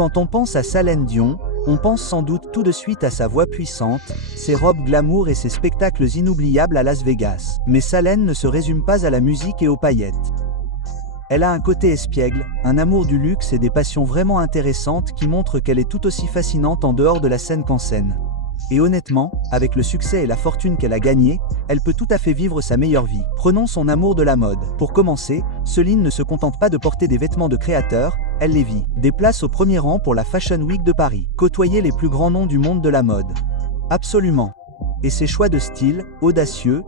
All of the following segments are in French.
Quand on pense à Céline Dion, on pense sans doute tout de suite à sa voix puissante, ses robes glamour et ses spectacles inoubliables à Las Vegas. Mais Céline ne se résume pas à la musique et aux paillettes. Elle a un côté espiègle, un amour du luxe et des passions vraiment intéressantes qui montrent qu'elle est tout aussi fascinante en dehors de la scène qu'en scène. Et honnêtement, avec le succès et la fortune qu'elle a gagné, elle peut tout à fait vivre sa meilleure vie. Prenons son amour de la mode. Pour commencer, Céline ne se contente pas de porter des vêtements de créateur, elle les vit. Des places au premier rang pour la Fashion Week de Paris. Côtoyer les plus grands noms du monde de la mode. Absolument. Et ses choix de style, audacieux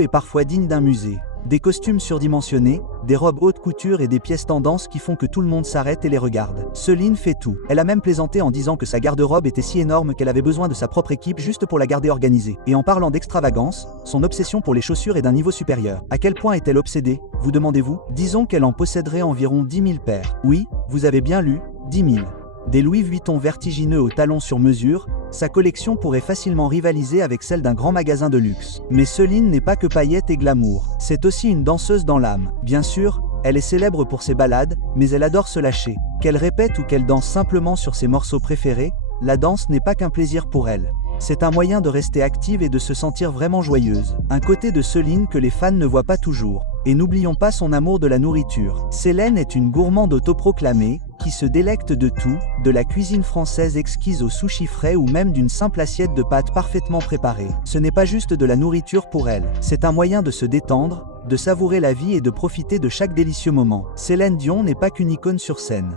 et parfois dignes d'un musée. Des costumes surdimensionnés, des robes haute couture et des pièces tendances qui font que tout le monde s'arrête et les regarde. Céline fait tout. Elle a même plaisanté en disant que sa garde-robe était si énorme qu'elle avait besoin de sa propre équipe juste pour la garder organisée. Et en parlant d'extravagance, son obsession pour les chaussures est d'un niveau supérieur. À quel point est-elle obsédée, vous demandez-vous? Disons qu'elle en posséderait environ 10 000 paires. Oui, vous avez bien lu, 10 000. Des Louis Vuitton vertigineux aux talons sur mesure, sa collection pourrait facilement rivaliser avec celle d'un grand magasin de luxe. Mais Céline n'est pas que paillettes et glamour. C'est aussi une danseuse dans l'âme. Bien sûr, elle est célèbre pour ses ballades, mais elle adore se lâcher. Qu'elle répète ou qu'elle danse simplement sur ses morceaux préférés, la danse n'est pas qu'un plaisir pour elle. C'est un moyen de rester active et de se sentir vraiment joyeuse. Un côté de Céline que les fans ne voient pas toujours. Et n'oublions pas son amour de la nourriture. Céline est une gourmande autoproclamée, qui se délecte de tout, de la cuisine française exquise au sushi frais ou même d'une simple assiette de pâtes parfaitement préparée. Ce n'est pas juste de la nourriture pour elle, c'est un moyen de se détendre, de savourer la vie et de profiter de chaque délicieux moment. Céline Dion n'est pas qu'une icône sur scène.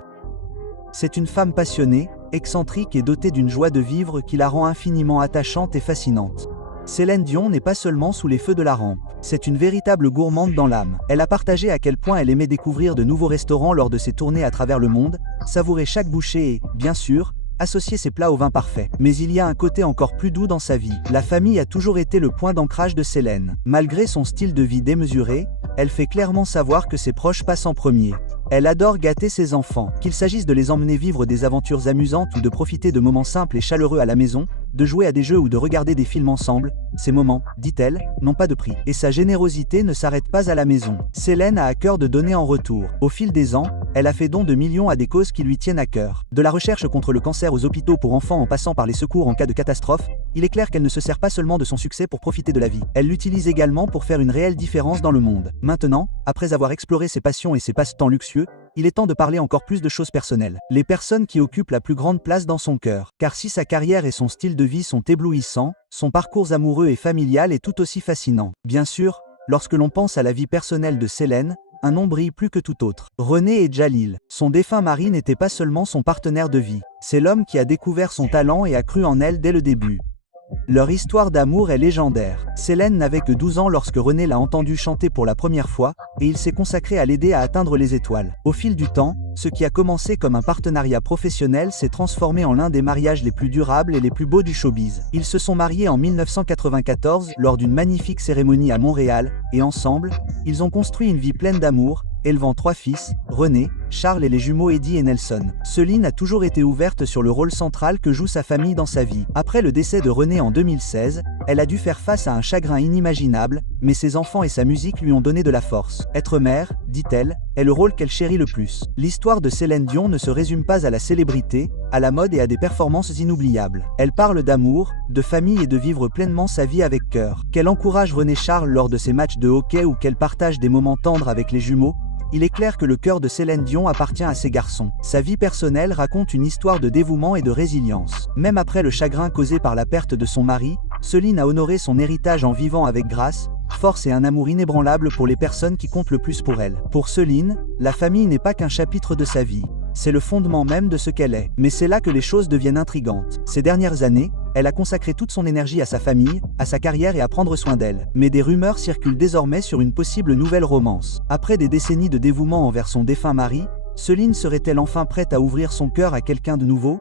C'est une femme passionnée, excentrique et dotée d'une joie de vivre qui la rend infiniment attachante et fascinante. Céline Dion n'est pas seulement sous les feux de la rampe, c'est une véritable gourmande dans l'âme. Elle a partagé à quel point elle aimait découvrir de nouveaux restaurants lors de ses tournées à travers le monde, savourer chaque bouchée et, bien sûr, associer ses plats au vin parfait. Mais il y a un côté encore plus doux dans sa vie. La famille a toujours été le point d'ancrage de Céline. Malgré son style de vie démesuré, elle fait clairement savoir que ses proches passent en premier. Elle adore gâter ses enfants, qu'il s'agisse de les emmener vivre des aventures amusantes ou de profiter de moments simples et chaleureux à la maison, de jouer à des jeux ou de regarder des films ensemble. Ces moments, dit-elle, n'ont pas de prix. Et sa générosité ne s'arrête pas à la maison. Céline a à cœur de donner en retour. Au fil des ans, elle a fait don de millions à des causes qui lui tiennent à cœur. De la recherche contre le cancer aux hôpitaux pour enfants en passant par les secours en cas de catastrophe, il est clair qu'elle ne se sert pas seulement de son succès pour profiter de la vie. Elle l'utilise également pour faire une réelle différence dans le monde. Maintenant, après avoir exploré ses passions et ses passe-temps luxueux, il est temps de parler encore plus de choses personnelles. Les personnes qui occupent la plus grande place dans son cœur. Car si sa carrière et son style de vie sont éblouissants, son parcours amoureux et familial est tout aussi fascinant. Bien sûr, lorsque l'on pense à la vie personnelle de Céline, un nom brille plus que tout autre. René et Jalil. Son défunt mari n'était pas seulement son partenaire de vie. C'est l'homme qui a découvert son talent et a cru en elle dès le début. Leur histoire d'amour est légendaire. Céline n'avait que 12 ans lorsque René l'a entendu chanter pour la première fois, et il s'est consacré à l'aider à atteindre les étoiles. Au fil du temps, ce qui a commencé comme un partenariat professionnel s'est transformé en l'un des mariages les plus durables et les plus beaux du showbiz. Ils se sont mariés en 1994 lors d'une magnifique cérémonie à Montréal, et ensemble, ils ont construit une vie pleine d'amour, élevant 3 fils, René, Charles et les jumeaux Eddie et Nelson. Céline a toujours été ouverte sur le rôle central que joue sa famille dans sa vie. Après le décès de René en 2016, elle a dû faire face à un chagrin inimaginable, mais ses enfants et sa musique lui ont donné de la force. Être mère, dit-elle, est le rôle qu'elle chérit le plus. L'histoire de Céline Dion ne se résume pas à la célébrité, à la mode et à des performances inoubliables. Elle parle d'amour, de famille et de vivre pleinement sa vie avec cœur. Qu'elle encourage René Charles lors de ses matchs de hockey ou qu'elle partage des moments tendres avec les jumeaux, il est clair que le cœur de Céline Dion appartient à ces garçons. Sa vie personnelle raconte une histoire de dévouement et de résilience. Même après le chagrin causé par la perte de son mari, Céline a honoré son héritage en vivant avec grâce, force et un amour inébranlable pour les personnes qui comptent le plus pour elle. Pour Céline, la famille n'est pas qu'un chapitre de sa vie. C'est le fondement même de ce qu'elle est. Mais c'est là que les choses deviennent intrigantes. Ces dernières années, elle a consacré toute son énergie à sa famille, à sa carrière et à prendre soin d'elle. Mais des rumeurs circulent désormais sur une possible nouvelle romance. Après des décennies de dévouement envers son défunt mari, Céline serait-elle enfin prête à ouvrir son cœur à quelqu'un de nouveau?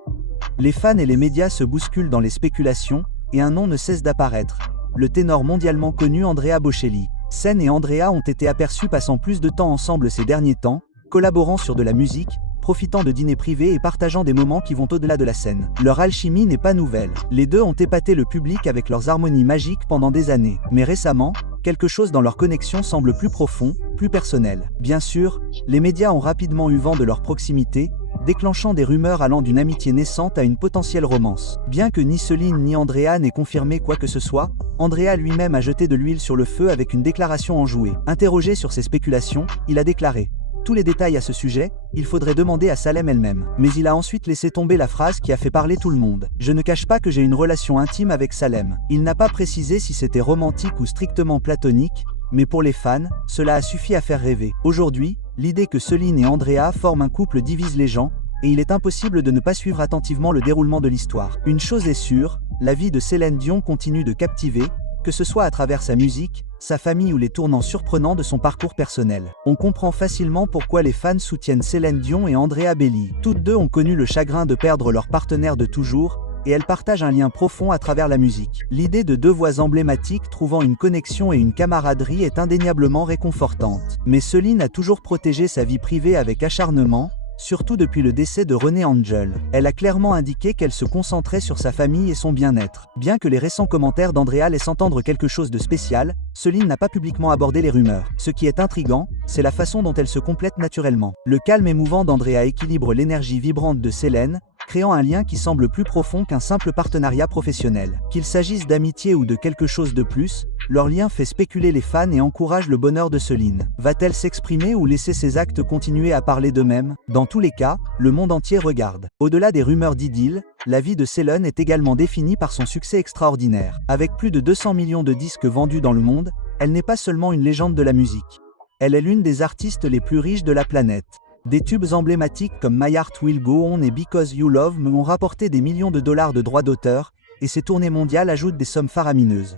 Les fans et les médias se bousculent dans les spéculations, et un nom ne cesse d'apparaître. Le ténor mondialement connu Andrea Bocelli. Céline et Andrea ont été aperçus passant plus de temps ensemble ces derniers temps, collaborant sur de la musique, profitant de dîners privés et partageant des moments qui vont au-delà de la scène. Leur alchimie n'est pas nouvelle. Les deux ont épaté le public avec leurs harmonies magiques pendant des années. Mais récemment, quelque chose dans leur connexion semble plus profond, plus personnel. Bien sûr, les médias ont rapidement eu vent de leur proximité, déclenchant des rumeurs allant d'une amitié naissante à une potentielle romance. Bien que ni Céline ni Andrea n'aient confirmé quoi que ce soit, Andrea lui-même a jeté de l'huile sur le feu avec une déclaration enjouée. Interrogé sur ces spéculations, il a déclaré: tous les détails à ce sujet, il faudrait demander à Salem elle-même. Mais il a ensuite laissé tomber la phrase qui a fait parler tout le monde. Je ne cache pas que j'ai une relation intime avec Salem. Il n'a pas précisé si c'était romantique ou strictement platonique, mais pour les fans, cela a suffi à faire rêver. Aujourd'hui, l'idée que Céline et Andrea forment un couple divise les gens, et il est impossible de ne pas suivre attentivement le déroulement de l'histoire. Une chose est sûre, la vie de Céline Dion continue de captiver, que ce soit à travers sa musique, sa famille ou les tournants surprenants de son parcours personnel. On comprend facilement pourquoi les fans soutiennent Céline Dion et Andrea Belli. Toutes deux ont connu le chagrin de perdre leur partenaire de toujours, et elles partagent un lien profond à travers la musique. L'idée de deux voix emblématiques trouvant une connexion et une camaraderie est indéniablement réconfortante. Mais Céline a toujours protégé sa vie privée avec acharnement, surtout depuis le décès de René Angel. Elle a clairement indiqué qu'elle se concentrait sur sa famille et son bien-être. Bien que les récents commentaires d'Andrea laissent entendre quelque chose de spécial, Céline n'a pas publiquement abordé les rumeurs. Ce qui est intriguant, c'est la façon dont elle se complète naturellement. Le calme émouvant d'Andrea équilibre l'énergie vibrante de Céline, créant un lien qui semble plus profond qu'un simple partenariat professionnel. Qu'il s'agisse d'amitié ou de quelque chose de plus, leur lien fait spéculer les fans et encourage le bonheur de Céline. Va-t-elle s'exprimer ou laisser ses actes continuer à parler d'eux-mêmes? Dans tous les cas, le monde entier regarde. Au-delà des rumeurs d'idylle, la vie de Céline est également définie par son succès extraordinaire. Avec plus de 200 millions de disques vendus dans le monde, elle n'est pas seulement une légende de la musique. Elle est l'une des artistes les plus riches de la planète. Des tubes emblématiques comme My Heart Will Go On et Because You Love Me ont rapporté des millions de dollars de droits d'auteur, et ses tournées mondiales ajoutent des sommes faramineuses.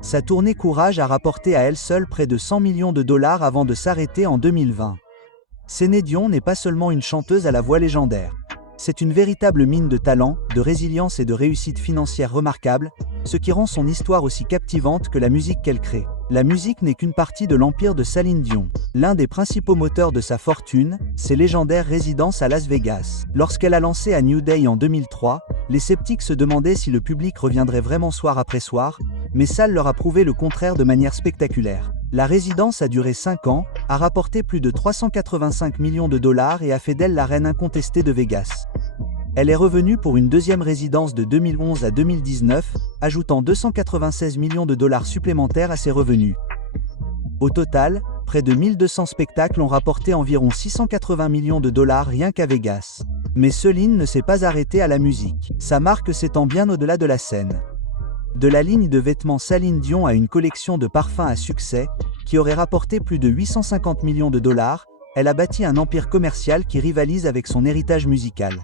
Sa tournée Courage a rapporté à elle seule près de 100 millions de dollars avant de s'arrêter en 2020. Céline Dion n'est pas seulement une chanteuse à la voix légendaire. C'est une véritable mine de talent, de résilience et de réussite financière remarquable, ce qui rend son histoire aussi captivante que la musique qu'elle crée. La musique n'est qu'une partie de l'empire de Céline Dion. L'un des principaux moteurs de sa fortune, ses légendaires résidences à Las Vegas. Lorsqu'elle a lancé A New Day en 2003, les sceptiques se demandaient si le public reviendrait vraiment soir après soir, mais ça leur a prouvé le contraire de manière spectaculaire. La résidence a duré 5 ans, a rapporté plus de 385 millions de dollars et a fait d'elle la reine incontestée de Vegas. Elle est revenue pour une deuxième résidence de 2011 à 2019, ajoutant 296 millions de dollars supplémentaires à ses revenus. Au total, près de 1200 spectacles ont rapporté environ 680 millions de dollars rien qu'à Vegas. Mais Céline ne s'est pas arrêtée à la musique. Sa marque s'étend bien au-delà de la scène. De la ligne de vêtements Céline Dion à une collection de parfums à succès, qui aurait rapporté plus de 850 millions de dollars, elle a bâti un empire commercial qui rivalise avec son héritage musical.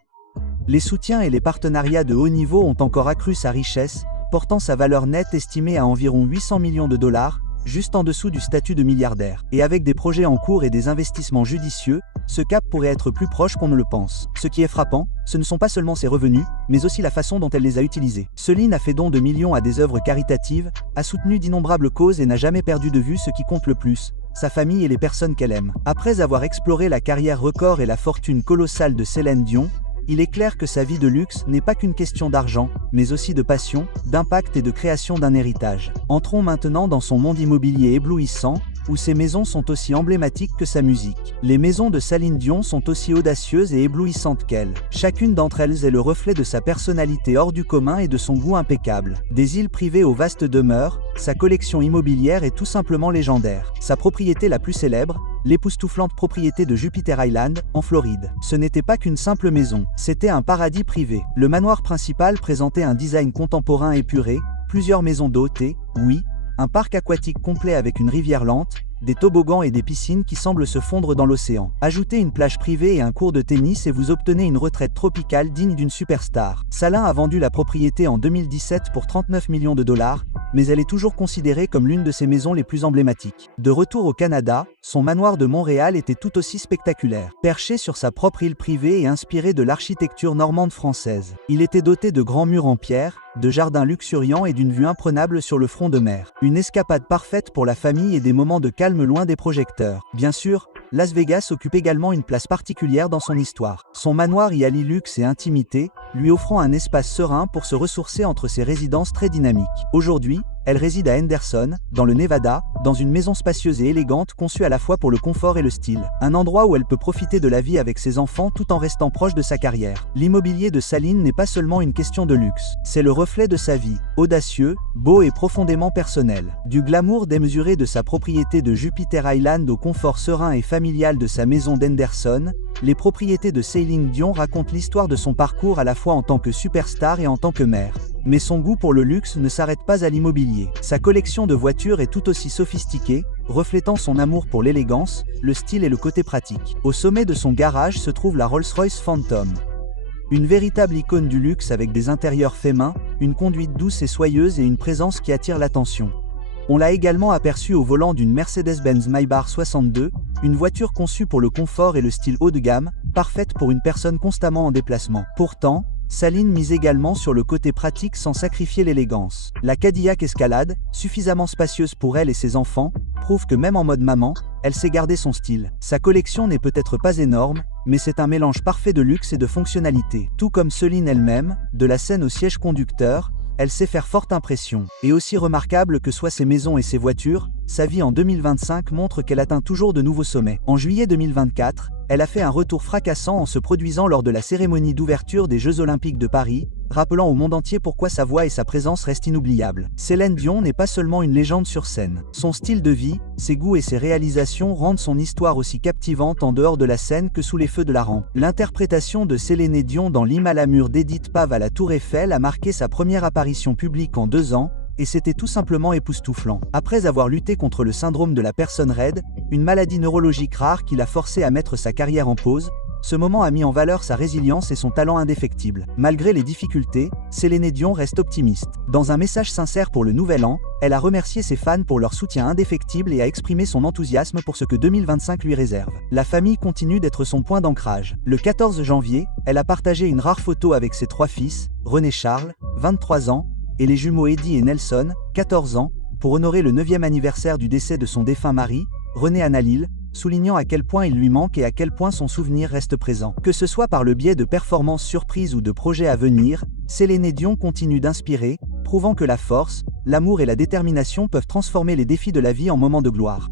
Les soutiens et les partenariats de haut niveau ont encore accru sa richesse, portant sa valeur nette estimée à environ 800 millions de dollars, juste en dessous du statut de milliardaire. Et avec des projets en cours et des investissements judicieux, ce cap pourrait être plus proche qu'on ne le pense. Ce qui est frappant, ce ne sont pas seulement ses revenus, mais aussi la façon dont elle les a utilisés. Céline a fait don de millions à des œuvres caritatives, a soutenu d'innombrables causes et n'a jamais perdu de vue ce qui compte le plus, sa famille et les personnes qu'elle aime. Après avoir exploré la carrière record et la fortune colossale de Céline Dion, il est clair que sa vie de luxe n'est pas qu'une question d'argent, mais aussi de passion, d'impact et de création d'un héritage. Entrons maintenant dans son monde immobilier éblouissant, où ses maisons sont aussi emblématiques que sa musique. Les maisons de Céline Dion sont aussi audacieuses et éblouissantes qu'elle. Chacune d'entre elles est le reflet de sa personnalité hors du commun et de son goût impeccable. Des îles privées aux vastes demeures, sa collection immobilière est tout simplement légendaire. Sa propriété la plus célèbre, l'époustouflante propriété de Jupiter Island, en Floride. Ce n'était pas qu'une simple maison, c'était un paradis privé. Le manoir principal présentait un design contemporain épuré, plusieurs maisons dotées, oui, un parc aquatique complet avec une rivière lente, des toboggans et des piscines qui semblent se fondre dans l'océan. Ajoutez une plage privée et un court de tennis et vous obtenez une retraite tropicale digne d'une superstar. Salin a vendu la propriété en 2017 pour 39 millions de dollars, mais elle est toujours considérée comme l'une de ses maisons les plus emblématiques. De retour au Canada, son manoir de Montréal était tout aussi spectaculaire. Perché sur sa propre île privée et inspiré de l'architecture normande française. Il était doté de grands murs en pierre, de jardins luxuriants et d'une vue imprenable sur le front de mer. Une escapade parfaite pour la famille et des moments de calme loin des projecteurs. Bien sûr, Las Vegas occupe également une place particulière dans son histoire. Son manoir y allie luxe et intimité, lui offrant un espace serein pour se ressourcer entre ses résidences très dynamiques. Aujourd'hui, elle réside à Henderson, dans le Nevada, dans une maison spacieuse et élégante conçue à la fois pour le confort et le style. Un endroit où elle peut profiter de la vie avec ses enfants tout en restant proche de sa carrière. L'immobilier de Saline n'est pas seulement une question de luxe, c'est le reflet de sa vie, audacieux, beau et profondément personnel. Du glamour démesuré de sa propriété de Jupiter Island au confort serein et familial de sa maison d'Henderson, les propriétés de Céline Dion racontent l'histoire de son parcours à la fois en tant que superstar et en tant que mère. Mais son goût pour le luxe ne s'arrête pas à l'immobilier. Sa collection de voitures est tout aussi sophistiquée, reflétant son amour pour l'élégance, le style et le côté pratique. Au sommet de son garage se trouve la Rolls-Royce Phantom. Une véritable icône du luxe avec des intérieurs faits main, une conduite douce et soyeuse et une présence qui attire l'attention. On l'a également aperçu au volant d'une Mercedes-Benz Maybach 62, une voiture conçue pour le confort et le style haut de gamme, parfaite pour une personne constamment en déplacement. Pourtant, Saline mise également sur le côté pratique sans sacrifier l'élégance. La Cadillac Escalade, suffisamment spacieuse pour elle et ses enfants, prouve que même en mode maman, elle sait garder son style. Sa collection n'est peut-être pas énorme, mais c'est un mélange parfait de luxe et de fonctionnalité. Tout comme Celine elle-même, de la scène au siège conducteur, elle sait faire forte impression. Et aussi remarquable que soient ses maisons et ses voitures, sa vie en 2025 montre qu'elle atteint toujours de nouveaux sommets. En juillet 2024, elle a fait un retour fracassant en se produisant lors de la cérémonie d'ouverture des Jeux Olympiques de Paris, rappelant au monde entier pourquoi sa voix et sa présence restent inoubliables. Céline Dion n'est pas seulement une légende sur scène. Son style de vie, ses goûts et ses réalisations rendent son histoire aussi captivante en dehors de la scène que sous les feux de la rampe. L'interprétation de Céline Dion dans L'Hymne à l'amour d'Édith Pave à la Tour Eiffel a marqué sa première apparition publique en 2 ans, et c'était tout simplement époustouflant. Après avoir lutté contre le syndrome de la personne raide, une maladie neurologique rare qui l'a forcé à mettre sa carrière en pause, ce moment a mis en valeur sa résilience et son talent indéfectible. Malgré les difficultés, Céline Dion reste optimiste. Dans un message sincère pour le nouvel an, elle a remercié ses fans pour leur soutien indéfectible et a exprimé son enthousiasme pour ce que 2025 lui réserve. La famille continue d'être son point d'ancrage. Le 14 janvier, elle a partagé une rare photo avec ses 3 fils, René Charles, 23 ans, et les jumeaux Eddie et Nelson, 14 ans, pour honorer le 9e anniversaire du décès de son défunt mari, René Annalil, soulignant à quel point il lui manque et à quel point son souvenir reste présent. Que ce soit par le biais de performances surprises ou de projets à venir, Céline Dion continue d'inspirer, prouvant que la force, l'amour et la détermination peuvent transformer les défis de la vie en moments de gloire.